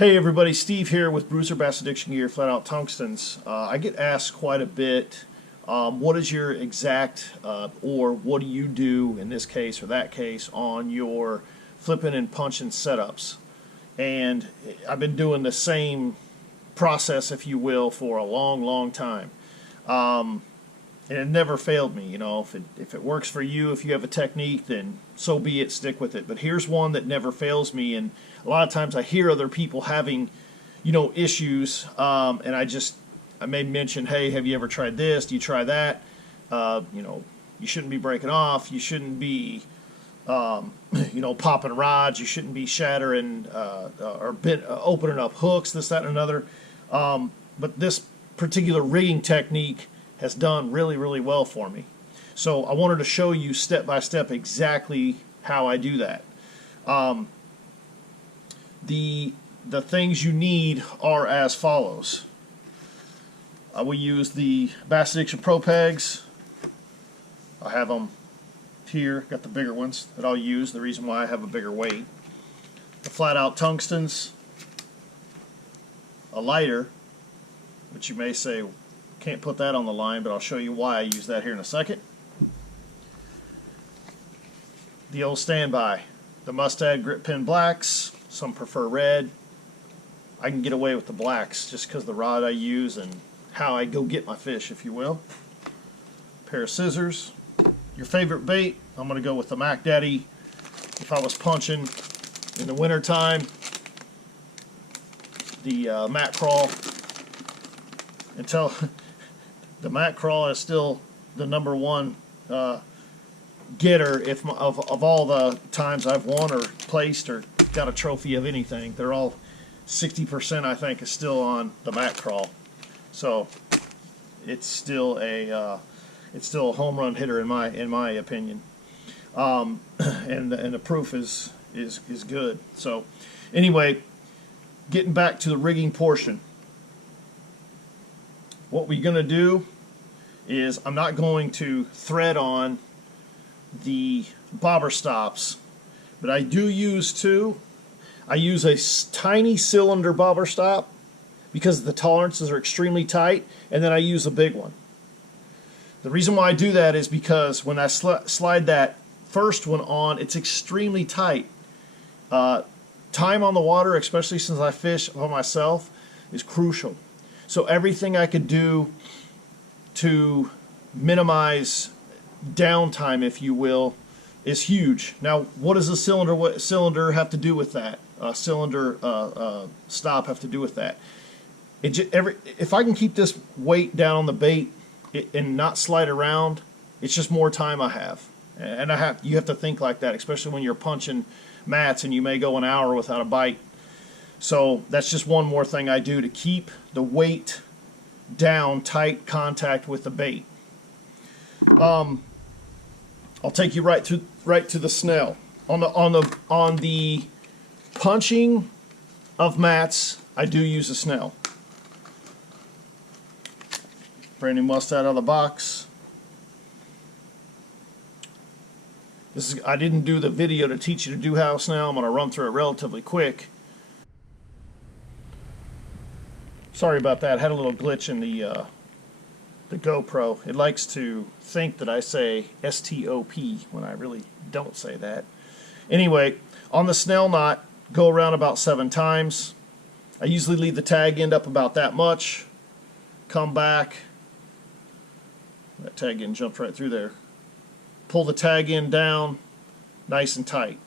Hey everybody, Steve here with Bruiser Bass Addiction Gear, Flat Out Tungstens. I get asked quite a bit, what is your exact, or what do you do in this case or that case on your flipping and punching setups? And I've been doing the same process, if you will, for a long time. And it never failed me. You know, if it works for you, if you have a technique, then so be it, stick with it. But here's one that never fails me, and a lot of times I hear other people having, issues, and I may mention, hey, have you ever tried this? Do you try that? You shouldn't be breaking off. You shouldn't be, popping rods. You shouldn't be shattering or opening up hooks, this, that, and another. But this particular rigging technique has done really well for me. So I wanted to show you step by step exactly how I do that. The things you need are as follows. We use the Bass Addiction Pro Pegs. I have them here, got the bigger ones that I'll use, the reason why I have a bigger weight. The Flat Out Tungstens, a lighter, which you may say, can't put that on the line, but I'll show you why I use that here in a second. The old standby, the Mustad Grip Pin Blacks. Some prefer red. I can get away with the blacks just because the rod I use and how I go get my fish, if you will. Pair of scissors. Your favorite bait, I'm going to go with the Mac Daddy. If I was punching in the winter time, the Mac Crawl. Until the Mac Crawl is still the number one getter of all the times I've won or placed or got a trophy of anything. They're all 60%, I think, is still on the Mac Crawl. So it's still a home run hitter in my opinion. And the proof is good. So anyway, getting back to the rigging portion. What we're going to do is I'm not going to thread on the bobber stops, but I do use two. I use a tiny cylinder bobber stop because the tolerances are extremely tight, and then I use a big one. The reason why I do that is because when I slide that first one on, it's extremely tight. Time on the water, especially since I fish by myself, is crucial. So everything I could do to minimize downtime, if you will, is huge. Now, what does a cylinder have to do with that? Cylinder stop have to do with that? If I can keep this weight down on the bait and not slide around, it's just more time I have. And you have to think like that, especially when you're punching mats and you may go an hour without a bite. So that's just one more thing I do to keep the weight down, tight contact with the bait. I'll take you right to the Snail. On the punching of mats, I do use a Snail. Brand new Mustad out of the box. I didn't do the video to teach you to do how Snail. I'm going to run through it relatively quick. Sorry about that. I had a little glitch in the GoPro. It likes to think that I say S-T-O-P when I really don't say that. Anyway, on the Snail Knot, go around about 7 times. I usually leave the tag end up about that much. Come back. That tag end jumped right through there. Pull the tag end down nice and tight.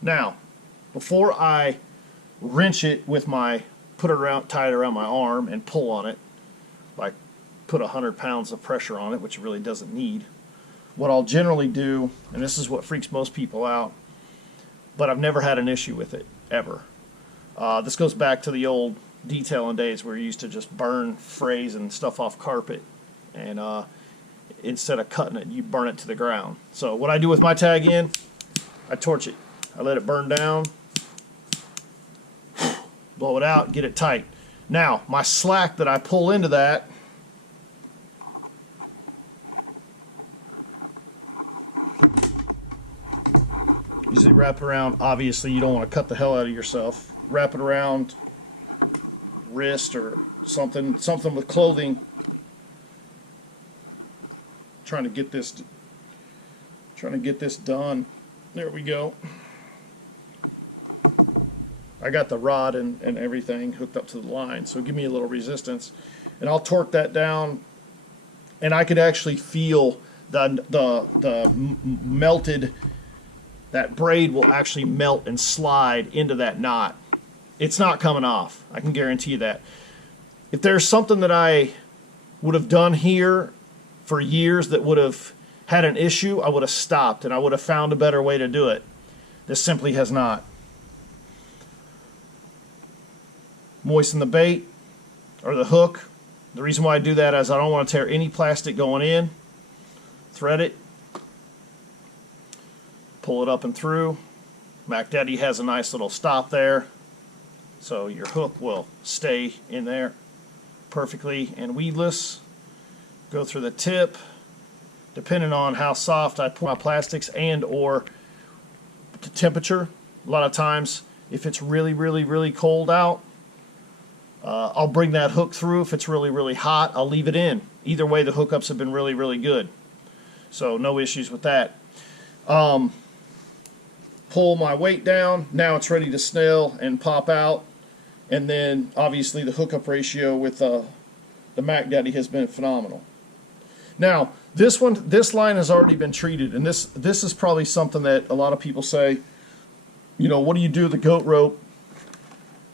Now, before I wrench it with put it tight around my arm and pull on it, like put 100 pounds of pressure on it, which it really doesn't need. What I'll generally do, and this is what freaks most people out, but I've never had an issue with it, ever. This goes back to the old detailing days where you used to just burn frays and stuff off carpet, and instead of cutting it, you burn it to the ground. So what I do with my tag end, I torch it. I let it burn down, blow it out, get it tight. Now, my slack that I pull into that, usually wrap around. Obviously, you don't want to cut the hell out of yourself. wrap it around wrist or something with clothing. Trying to get this done. There we go. I got the rod and everything hooked up to the line, so give me a little resistance, and I'll torque that down, and I could actually feel the melted, that braid will actually melt and slide into that knot. It's not coming off, I can guarantee you that. If there's something that I would have done here for years that would have had an issue, I would have stopped and I would have found a better way to do it. This simply has not. Moisten the bait or the hook. The reason why I do that is I don't want to tear any plastic going in. Thread it, pull it up and through. Mac Daddy has a nice little stop there, so your hook will stay in there perfectly and weedless. Go through the tip, depending on how soft I pour my plastics and or the temperature. A lot of times, if it's really cold out, I'll bring that hook through. If it's really hot, I'll leave it in. Either way, the hookups have been really good. So no issues with that. Pull my weight down. Now it's ready to snail and pop out. And then obviously the hookup ratio with the Mac Daddy has been phenomenal. Now this line has already been treated, and this is probably something that a lot of people say, you know, what do you do with the goat rope?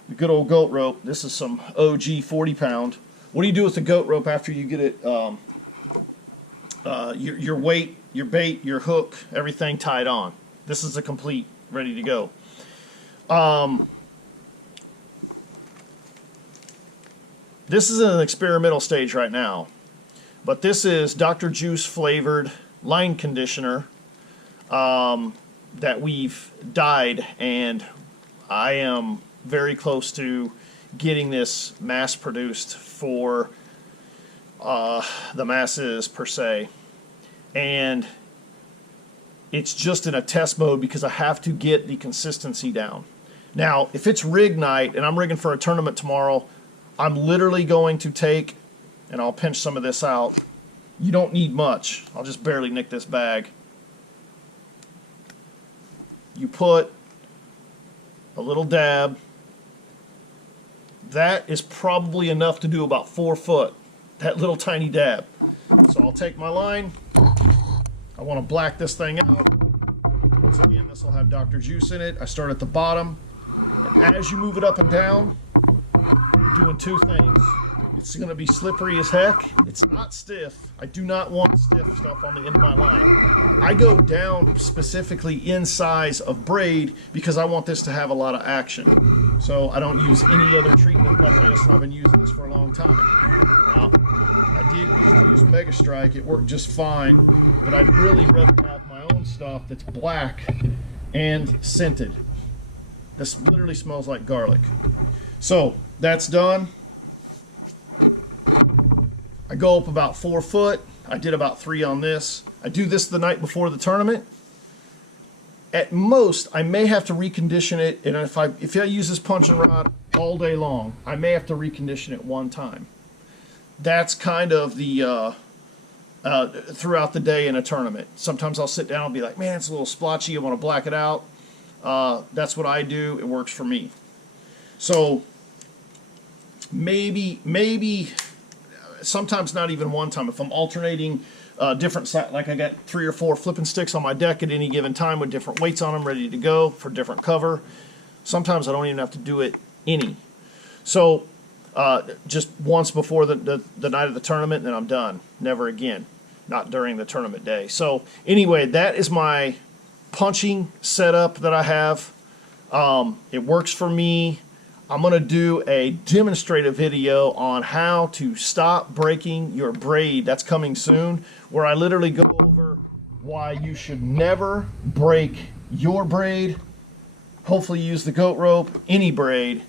The good old goat rope. This is some OG 40 pound. What do you do with the goat rope after you get it, your weight, your bait, your hook, everything tied on? This is a complete, ready to go. This is in an experimental stage right now, but this is Dr. Juice flavored line conditioner that we've dyed, and I am very close to getting this mass produced for the masses per se, and it's just in a test mode because I have to get the consistency down. Now if it's rig night and I'm rigging for a tournament tomorrow, I'm literally going to take, and I'll pinch some of this out. You don't need much. I'll just barely nick this bag. You put a little dab. That is probably enough to do about 4 foot, that little tiny dab. So I'll take my line. I want to black this thing out. Once again, this will have Dr. Juice in it. I start at the bottom, and as you move it up and down, you're doing 2 things. It's going to be slippery as heck. It's not stiff. I do not want stiff stuff on the end of my line. I go down specifically in size of braid because I want this to have a lot of action. So I don't use any other treatment like this, and I've been using this for a long time. Now, I did used to use Mega Strike. It worked just fine, but I'd really rather have my own stuff that's black and scented. This literally smells like garlic. So that's done. I go up about 4 foot. I did about 3 on this. I do this the night before the tournament. At most, I may have to recondition it, and if I use this punching rod all day long, I may have to recondition it one time. That's kind of the throughout the day in a tournament. Sometimes I'll sit down and be like, man, it's a little splotchy. I want to black it out. That's what I do. It works for me. So maybe sometimes not even one time. If I'm alternating different sides, like I got 3 or 4 flipping sticks on my deck at any given time with different weights on them ready to go for different cover. Sometimes I don't even have to do it any. So just once before the night of the tournament, and then I'm done. Never again. Not during the tournament day. So anyway, that is my punching setup that I have. It works for me. I'm going to do a demonstrative video on how to stop breaking your braid. That's coming soon, where I literally go over why you should never break your braid. Hopefully use the goat rope, any braid.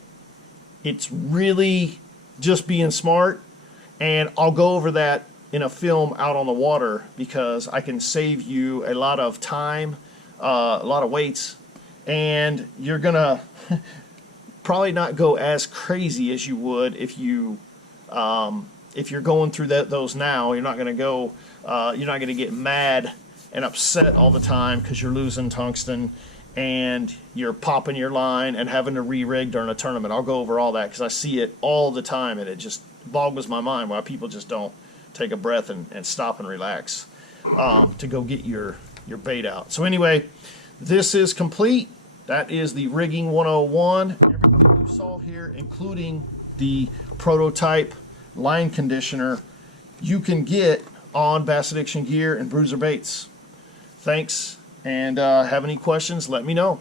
It's really just being smart, and I'll go over that in a film out on the water because I can save you a lot of time, a lot of weights, and you're gonna probably not go as crazy as you would if you're going through those now. You're not going to go. You're not going to get mad and upset all the time because you're losing tungsten and you're popping your line and having to re-rig during a tournament. I'll go over all that because I see it all the time, and it just boggles my mind why people just don't take a breath and stop and relax to go get your bait out. So anyway, this is complete. That is the Rigging 101. Everything you saw here, including the prototype line conditioner, you can get on Bass Addiction Gear and Bruiser Baits. Thanks, and have any questions, let me know.